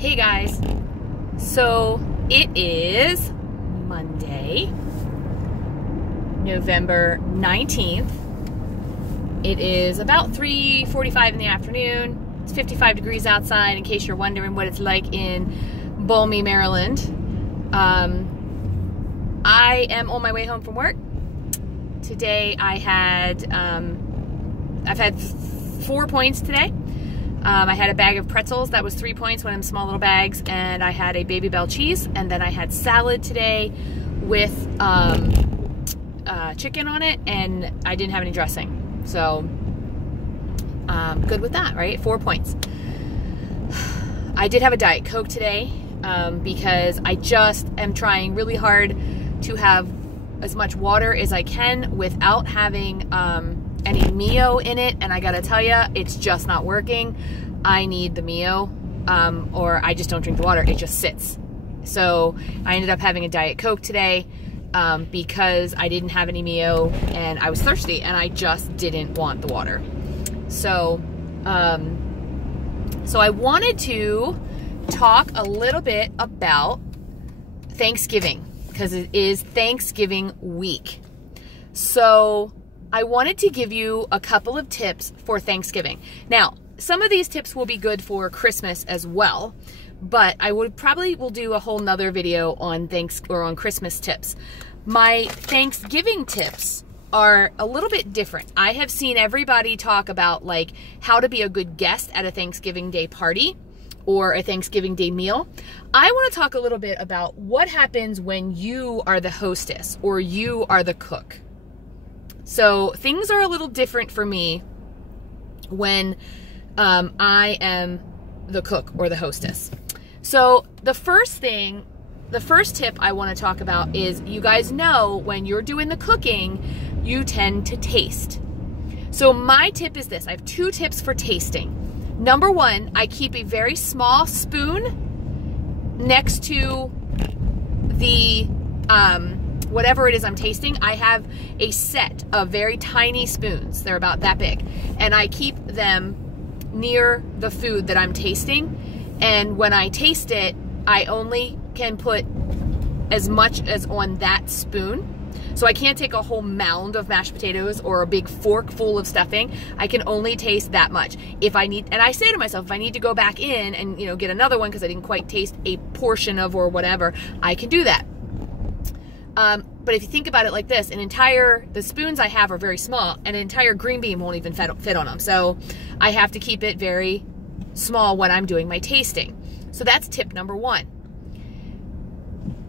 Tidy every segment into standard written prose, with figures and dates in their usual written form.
Hey guys, so it is Monday, November 19th. It is about 3:45 in the afternoon. It's 55 degrees outside, in case you're wondering what it's like in balmy Maryland. I am on my way home from work. Today I've had 4 points today. I had a bag of pretzels, that was 3 points, one of them small little bags, and I had a Baby Bell cheese, and then I had salad today with chicken on it, and I didn't have any dressing. So, good with that, right? 4 points. I did have a Diet Coke today because I just am trying really hard to have as much water as I can without having any Mio in it, and I gotta tell you, it's just not working. I need the Mio, or I just don't drink the water, it just sits. So I ended up having a Diet Coke today because I didn't have any Mio and I was thirsty and I just didn't want the water. So, so I wanted to talk a little bit about Thanksgiving because it is Thanksgiving week. So I wanted to give you a couple of tips for Thanksgiving. Now, some of these tips will be good for Christmas as well, but I will do a whole nother video on on Christmas tips. My Thanksgiving tips are a little bit different. I have seen everybody talk about like how to be a good guest at a Thanksgiving Day party or a Thanksgiving Day meal. I want to talk a little bit about what happens when you are the hostess or you are the cook. So things are a little different for me when I am the cook or the hostess. So the first tip I want to talk about is, you guys know when you're doing the cooking, you tend to taste. So my tip is this. I have 2 tips for tasting. Number 1, I keep a very small spoon next to the whatever it is I'm tasting. I have a set of very tiny spoons. They're about that big. And I keep them near the food that I'm tasting. And when I taste it, I only can put as much as on that spoon. So I can't take a whole mound of mashed potatoes or a big fork full of stuffing. I can only taste that much. If I need, and I say to myself, if I need to go back in and, get another one because I didn't quite taste a portion of or whatever, I can do that. But if you think about it like this, the spoons I have are very small, and an entire green bean won't even fit on them. So I have to keep it very small when I'm doing my tasting. So that's tip number 1.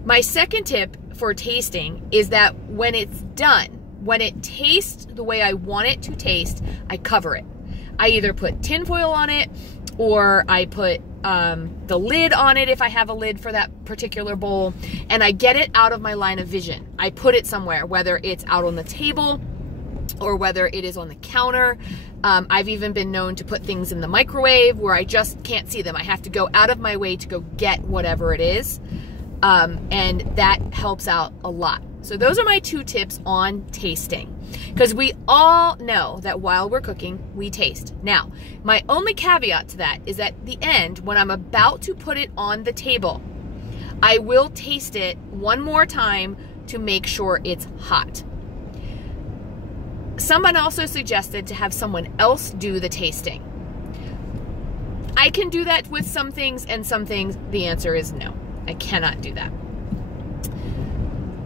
My second tip for tasting is that when it's done, when it tastes the way I want it to taste, I cover it. I either put tin foil on it, or I put the lid on it if I have a lid for that particular bowl, and I get it out of my line of vision. I put it somewhere, whether it's out on the table or whether it is on the counter. I've even been known to put things in the microwave where I just can't see them. I have to go out of my way to go get whatever it is, and that helps out a lot. So those are my 2 tips on tasting, because we all know that while we're cooking, we taste. Now, my only caveat to that is at the end, when I'm about to put it on the table, I will taste it one more time to make sure it's hot. Someone also suggested to have someone else do the tasting. I can do that with some things, and some things the answer is no. I cannot do that.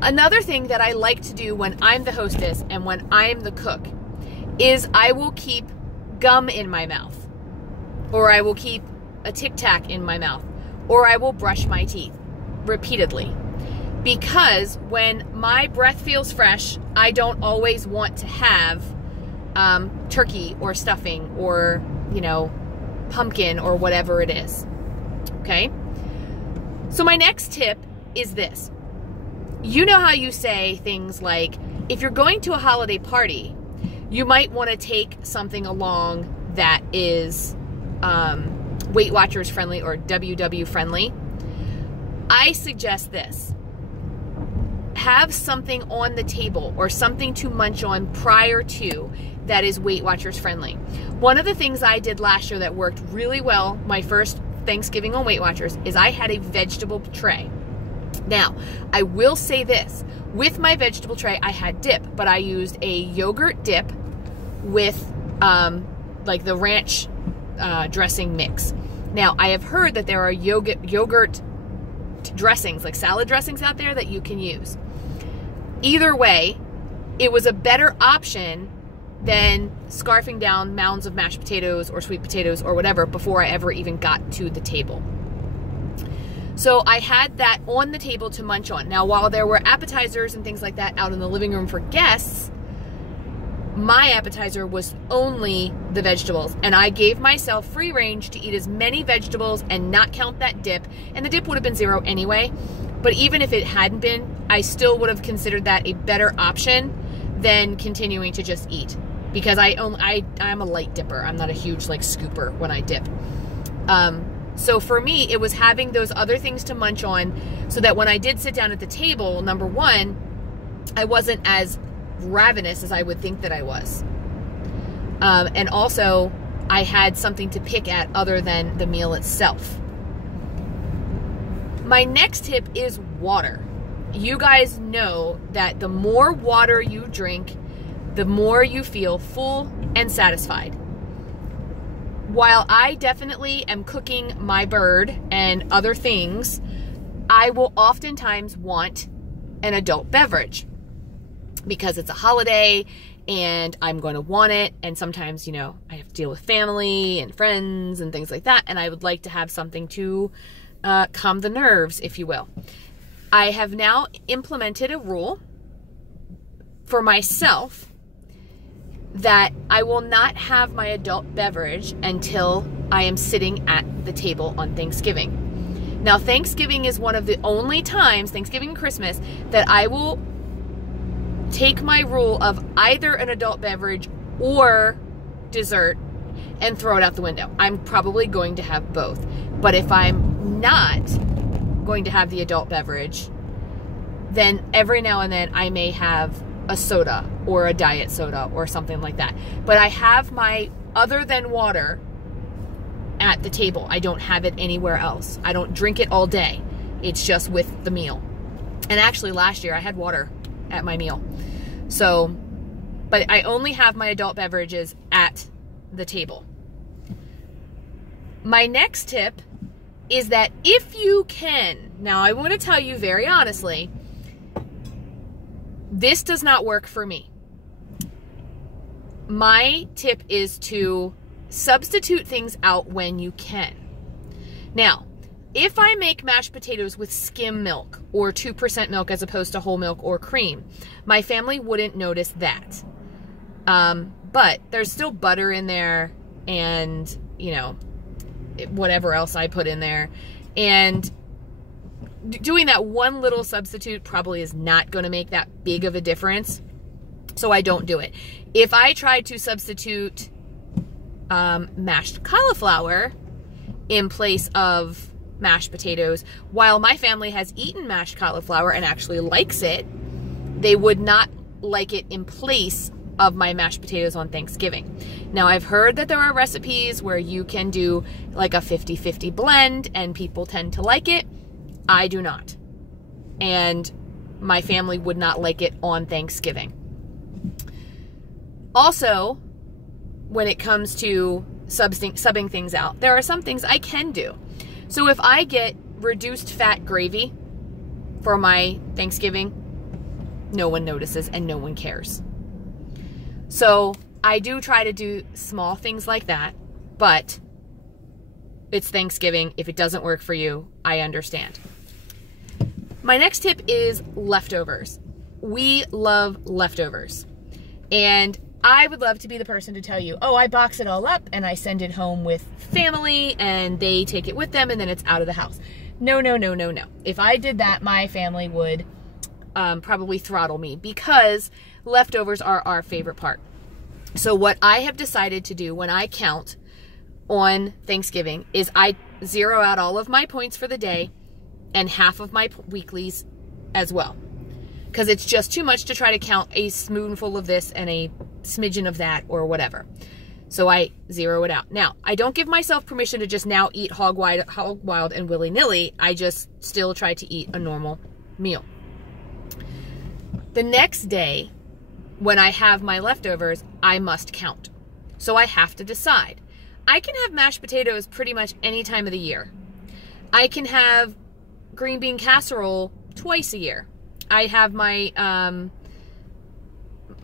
Another thing that I like to do when I'm the hostess and when I'm the cook is I will keep gum in my mouth, or I will keep a Tic Tac in my mouth, or I will brush my teeth repeatedly. Because when my breath feels fresh, I don't always want to have turkey or stuffing or, pumpkin or whatever it is. Okay? So my next tip is this. You know how you say things like, if you're going to a holiday party, you might want to take something along that is Weight Watchers friendly or WW friendly. I suggest this. Have something on the table or something to munch on prior to that is Weight Watchers friendly. One of the things I did last year that worked really well, my first Thanksgiving on Weight Watchers is I had a vegetable tray. Now, I will say this. With my vegetable tray, I had dip, but I used a yogurt dip with like the ranch dressing mix. Now, I have heard that there are yogurt dressings, like salad dressings out there that you can use. Either way, it was a better option than scarfing down mounds of mashed potatoes or sweet potatoes or whatever before I ever even got to the table. So I had that on the table to munch on. Now, while there were appetizers and things like that out in the living room for guests, my appetizer was only the vegetables. And I gave myself free range to eat as many vegetables and not count that dip. And the dip would have been 0 anyway. But even if it hadn't been, I still would have considered that a better option than continuing to just eat. Because I'm a light dipper. I'm not a huge like scooper when I dip. So for me, it was having those other things to munch on so that when I did sit down at the table, number one, I wasn't as ravenous as I would think that I was. And also, I had something to pick at other than the meal itself. My next tip is water. You guys know that the more water you drink, the more you feel full and satisfied. While I definitely am cooking my bird and other things, I will oftentimes want an adult beverage because it's a holiday and I'm going to want it. And sometimes, you know, I have to deal with family and friends and things like that. And I would like to have something to calm the nerves, if you will. I have now implemented a rule for myself that I will not have my adult beverage until I am sitting at the table on Thanksgiving. Now, Thanksgiving is one of the only times, Thanksgiving and Christmas, that I will take my rule of either an adult beverage or dessert and throw it out the window. I'm probably going to have both. But if I'm not going to have the adult beverage, then every now and then I may have a soda or a diet soda or something like that. But I have my other than water at the table. I don't have it anywhere else. I don't drink it all day. It's just with the meal. And actually last year I had water at my meal. So, but I only have my adult beverages at the table. My next tip is that if you can, now I want to tell you very honestly, this does not work for me. My tip is to substitute things out when you can. Now, if I make mashed potatoes with skim milk or 2% milk as opposed to whole milk or cream, my family wouldn't notice that. But there's still butter in there and, you know, whatever else I put in there. And doing that one little substitute probably is not going to make that big of a difference. So I don't do it. If I try to substitute mashed cauliflower in place of mashed potatoes, while my family has eaten mashed cauliflower and actually likes it, they would not like it in place of my mashed potatoes on Thanksgiving. Now, I've heard that there are recipes where you can do like a 50-50 blend and people tend to like it. I do not. And my family would not like it on Thanksgiving. Also, when it comes to subbing things out, there are some things I can do. So if I get reduced fat gravy for my Thanksgiving, no one notices and no one cares. So I do try to do small things like that, but it's Thanksgiving. If it doesn't work for you, I understand. My next tip is leftovers. We love leftovers. And I would love to be the person to tell you, oh, I box it all up and I send it home with family and they take it with them and then it's out of the house. No, no, no, no, no. If I did that, my family would probably throttle me because leftovers are our favorite part. So what I have decided to do when I count on Thanksgiving is I zero out all of my points for the day and half of my weeklies as well. Because it's just too much to try to count a spoonful of this and a smidgen of that or whatever. So I zero it out. Now, I don't give myself permission to just now eat hog wild and willy-nilly. I just still try to eat a normal meal. The next day, when I have my leftovers, I must count. So I have to decide. I can have mashed potatoes pretty much any time of the year. I can have green bean casserole twice a year. I have my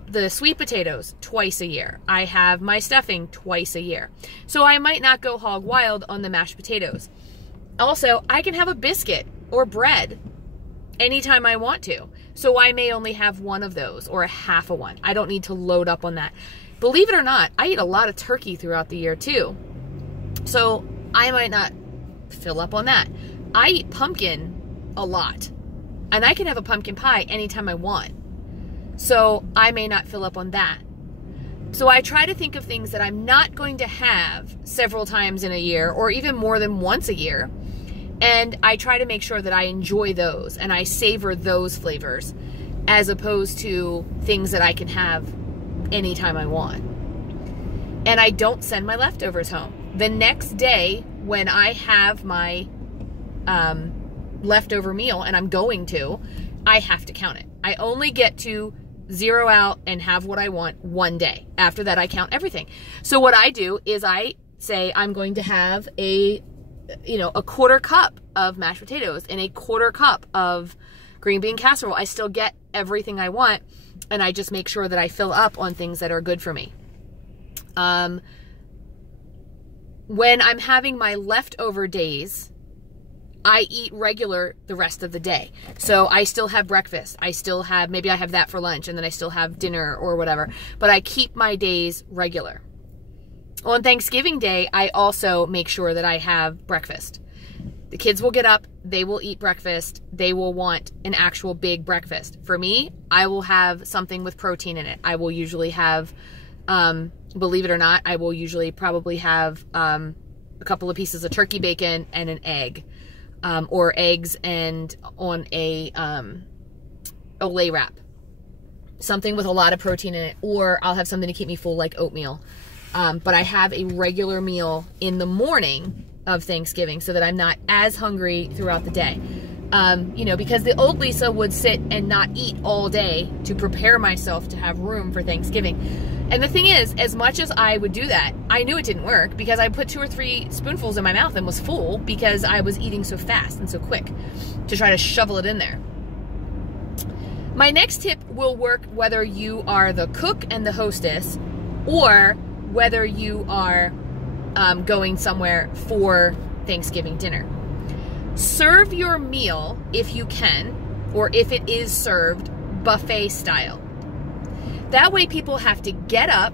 the sweet potatoes twice a year. I have my stuffing twice a year. So I might not go hog wild on the mashed potatoes. Also, I can have a biscuit or bread anytime I want to. So I may only have one of those or a half of one. I don't need to load up on that. Believe it or not, I eat a lot of turkey throughout the year too. So I might not fill up on that. I eat pumpkin a lot. And I can have a pumpkin pie anytime I want. So I may not fill up on that. So I try to think of things that I'm not going to have several times in a year or even more than once a year. And I try to make sure that I enjoy those and I savor those flavors as opposed to things that I can have anytime I want. And I don't send my leftovers home. The next day when I have my leftover meal, and I'm going to, I have to count it. I only get to zero out and have what I want one day. After that, I count everything. So what I do is I say I'm going to have a quarter cup of mashed potatoes and a quarter cup of green bean casserole. I still get everything I want, and I just make sure that I fill up on things that are good for me. When I'm having my leftover days, I eat regular the rest of the day. So I still have breakfast. I still have, maybe I have that for lunch, and then I still have dinner or whatever. But I keep my days regular. On Thanksgiving Day, I also make sure that I have breakfast. The kids will get up, they will eat breakfast, they will want an actual big breakfast. For me, I will have something with protein in it. I will usually have, believe it or not, I will usually probably have a couple of pieces of turkey bacon and an egg. Or eggs and on a Olay wrap. Something with a lot of protein in it. Or I'll have something to keep me full like oatmeal. But I have a regular meal in the morning of Thanksgiving so that I'm not as hungry throughout the day. Because the old Lisa would sit and not eat all day to prepare myself to have room for Thanksgiving. And the thing is, as much as I would do that, I knew it didn't work because I put 2 or 3 spoonfuls in my mouth and was full because I was eating so fast and so quick to try to shovel it in there. My next tip will work whether you are the cook and the hostess or whether you are going somewhere for Thanksgiving dinner. Serve your meal, if you can, or if it is served, buffet style. That way people have to get up,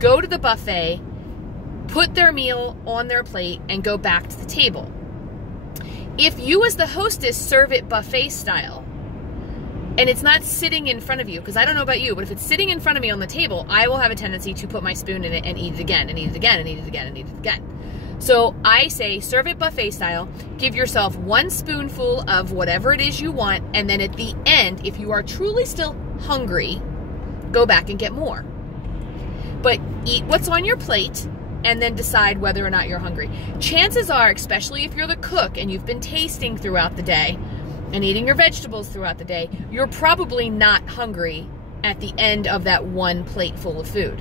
go to the buffet, put their meal on their plate, and go back to the table. If you as the hostess serve it buffet style, and it's not sitting in front of you, because I don't know about you, but if it's sitting in front of me on the table, I will have a tendency to put my spoon in it and eat it again, and eat it again, and eat it again, and eat it again. So I say serve it buffet style, give yourself 1 spoonful of whatever it is you want, and then at the end, if you are truly still hungry, go back and get more. But eat what's on your plate and then decide whether or not you're hungry. Chances are, especially if you're the cook and you've been tasting throughout the day and eating your vegetables throughout the day, you're probably not hungry at the end of that 1 plate full of food.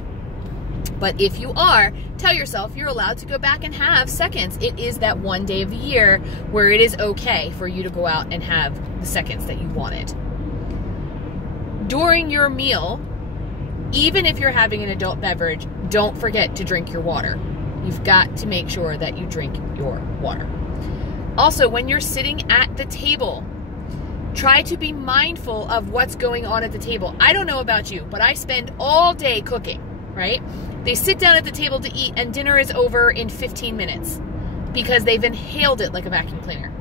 But if you are, tell yourself you're allowed to go back and have seconds. It is that one day of the year where it is okay for you to go out and have the seconds that you wanted. During your meal, even if you're having an adult beverage, don't forget to drink your water. You've got to make sure that you drink your water. Also, when you're sitting at the table, try to be mindful of what's going on at the table. I don't know about you, but I spend all day cooking, right? They sit down at the table to eat and dinner is over in 15 minutes because they've inhaled it like a vacuum cleaner.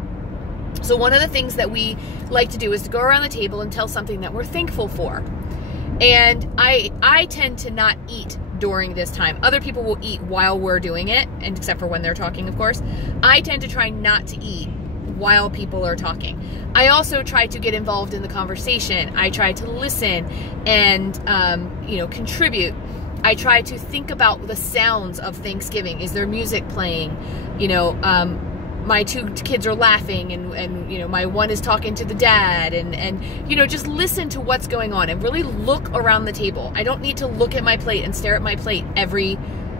So one of the things that we like to do is to go around the table and tell something that we're thankful for. And I tend to not eat during this time. Other people will eat while we're doing it, and except for when they're talking, of course. I tend to try not to eat while people are talking. I also try to get involved in the conversation. I try to listen and, contribute. I try to think about the sounds of Thanksgiving. Is there music playing? You know, my 2 kids are laughing, and you know, my one is talking to the dad, and you know, just listen to what's going on and really look around the table. I don't need to look at my plate and stare at my plate every,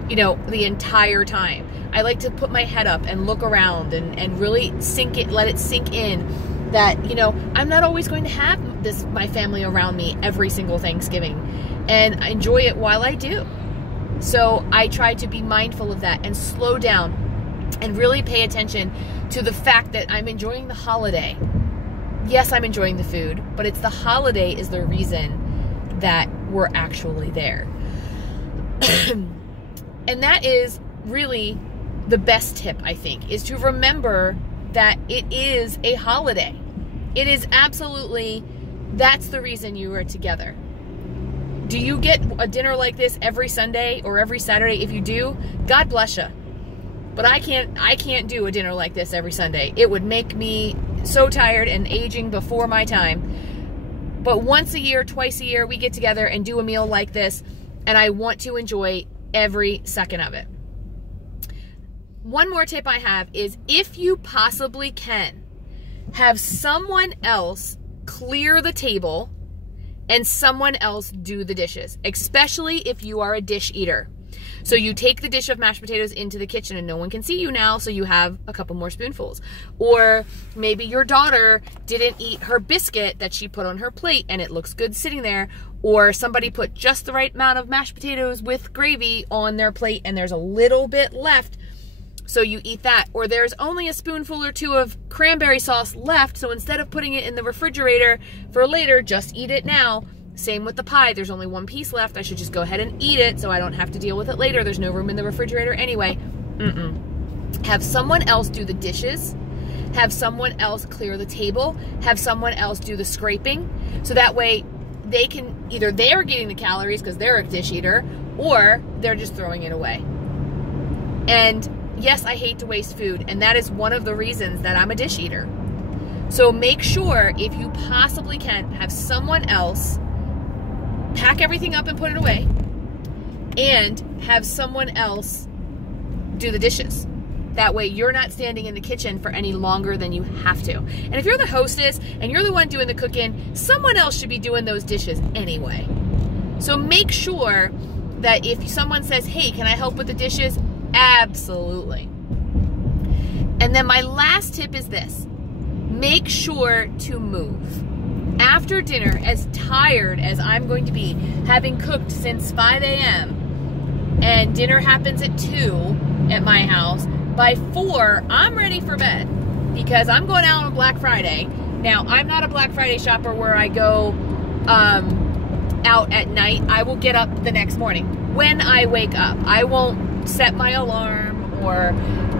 you know, the entire time. I like to put my head up and look around and really let it sink in that, you know, I'm not always going to have my family around me every single Thanksgiving, and I enjoy it while I do. So I try to be mindful of that and slow down and really pay attention to the fact that I'm enjoying the holiday. Yes, I'm enjoying the food, but it's the holiday is the reason that we're actually there. And that is really the best tip, I think, is to remember that it is a holiday. It is absolutely, that's the reason you are together. Do you get a dinner like this every Sunday or every Saturday? If you do, God bless you. But I can't do a dinner like this every Sunday. It would make me so tired and aging before my time. But once a year, twice a year, we get together and do a meal like this, and I want to enjoy every second of it. One more tip I have is, if you possibly can, have someone else clear the table and someone else do the dishes, especially if you are a dish eater. So you take the dish of mashed potatoes into the kitchen and no one can see you now, so you have a couple more spoonfuls. Or maybe your daughter didn't eat her biscuit that she put on her plate and it looks good sitting there. Or somebody put just the right amount of mashed potatoes with gravy on their plate and there's a little bit left, so you eat that. Or there's only a spoonful or 2 of cranberry sauce left, so instead of putting it in the refrigerator for later, just eat it now. Same with the pie. There's only 1 piece left. I should just go ahead and eat it so I don't have to deal with it later. There's no room in the refrigerator anyway. Have someone else do the dishes. Have someone else clear the table. Have someone else do the scraping. So that way they can, either they're getting the calories because they're a dish eater, or they're just throwing it away. And yes, I hate to waste food, and that is one of the reasons that I'm a dish eater. So make sure, if you possibly can, have someone else pack everything up and put it away, and have someone else do the dishes. That way you're not standing in the kitchen for any longer than you have to. And if you're the hostess and you're the one doing the cooking, someone else should be doing those dishes anyway. So make sure that if someone says, hey, can I help with the dishes? Absolutely. And then my last tip is this: make sure to move. After dinner, as tired as I'm going to be, having cooked since 5 a.m. and dinner happens at 2 at my house, by 4, I'm ready for bed because I'm going out on Black Friday. Now, I'm not a Black Friday shopper where I go out at night. I will get up the next morning when I wake up. I won't set my alarm or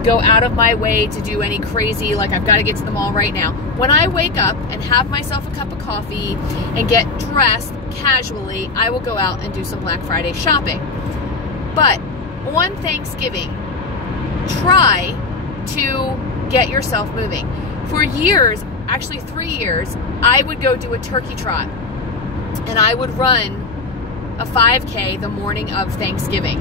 go out of my way to do any crazy, like I've got to get to the mall right now. When I wake up and have myself a cup of coffee and get dressed casually, I will go out and do some Black Friday shopping. But on Thanksgiving, try to get yourself moving. For years, actually 3 years, I would go do a turkey trot, and I would run a 5K the morning of Thanksgiving.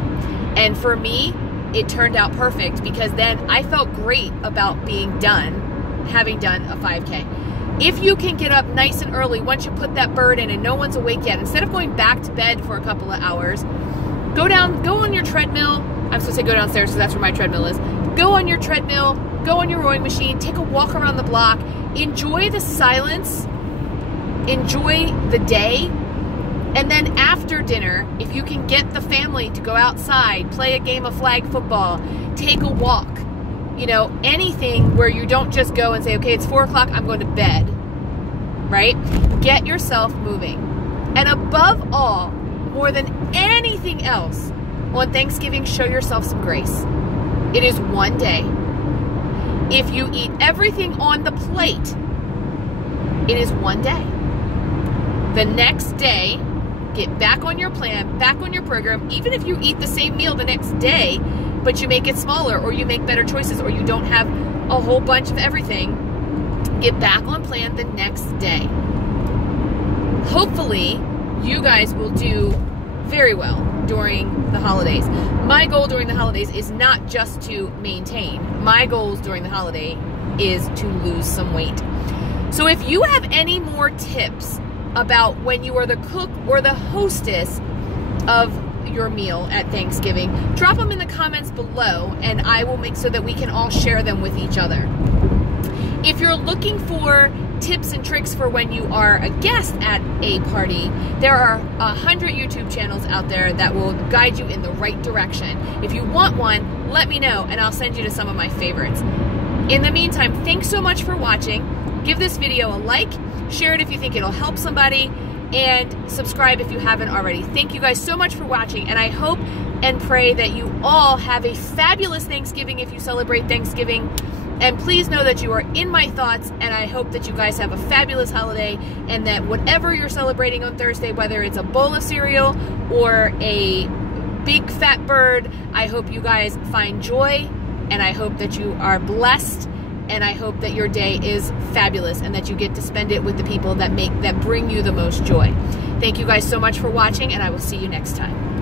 And for me, it turned out perfect because then I felt great about being done, having done a 5K. If you can get up nice and early, once you put that bird in and no one's awake yet, instead of going back to bed for a couple of hours, go on your treadmill. I'm supposed to say go downstairs because that's where my treadmill is. Go on your treadmill, go on your rowing machine, take a walk around the block, enjoy the silence, enjoy the day. And then after dinner, if you can get the family to go outside, play a game of flag football, take a walk, you know, anything where you don't just go and say, okay, it's 4 o'clock, I'm going to bed, right? Get yourself moving. And above all, more than anything else, on Thanksgiving, show yourself some grace. It is one day. If you eat everything on the plate, it is one day. The next day, get back on your plan, back on your program. Even if you eat the same meal the next day, but you make it smaller, or you make better choices, or you don't have a whole bunch of everything, get back on plan the next day. Hopefully, you guys will do very well during the holidays. My goal during the holidays is not just to maintain. My goals during the holiday is to lose some weight. So if you have any more tips about when you are the cook or the hostess of your meal at Thanksgiving, drop them in the comments below and I will make so that we can all share them with each other. If you're looking for tips and tricks for when you are a guest at a party, there are 100 YouTube channels out there that will guide you in the right direction. If you want one, let me know and I'll send you to some of my favorites. In the meantime, thanks so much for watching. Give this video a like, share it if you think it'll help somebody, and subscribe if you haven't already. Thank you guys so much for watching, and I hope and pray that you all have a fabulous Thanksgiving if you celebrate Thanksgiving. And please know that you are in my thoughts, and I hope that you guys have a fabulous holiday, and that whatever you're celebrating on Thursday, whether it's a bowl of cereal or a big fat bird, I hope you guys find joy, and I hope that you are blessed, and I hope that your day is fabulous and that you get to spend it with the people that bring you the most joy. Thank you guys so much for watching, and I will see you next time.